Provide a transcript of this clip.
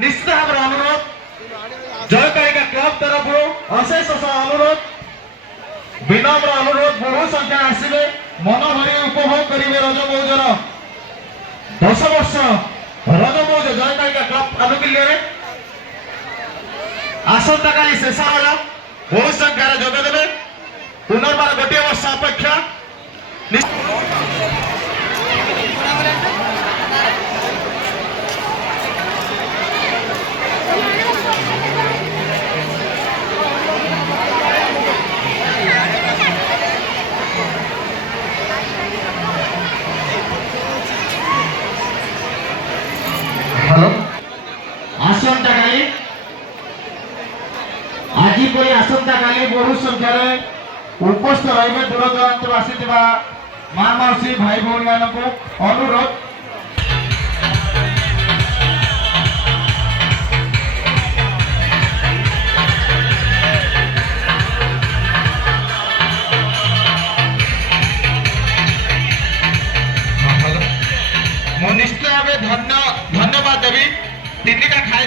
निश्चित भाव अनुरोध जयकालिका क्लब तरफ अशेष अनुरोध विनम्र अनुरोध बहु संख्या आसवे मन भरी उपभोग करेंगे रज मौजर 10 वर्ष रज मौज जयकालिका क्लब आनुकूल्य आसंता काली शेष रज बहु संख्यार जोगदेवे पुनर्बार गोटे वर्ष अपेक्षा आसंता काली आज परी आसंता काली बहु संख्यार उपस्थित रही दूर दूरांत आसीथिबा मां मौसी भाई भौणी मानकु अनुरोध निश्चित भाव धन्यवाद देवी तीन टा खाई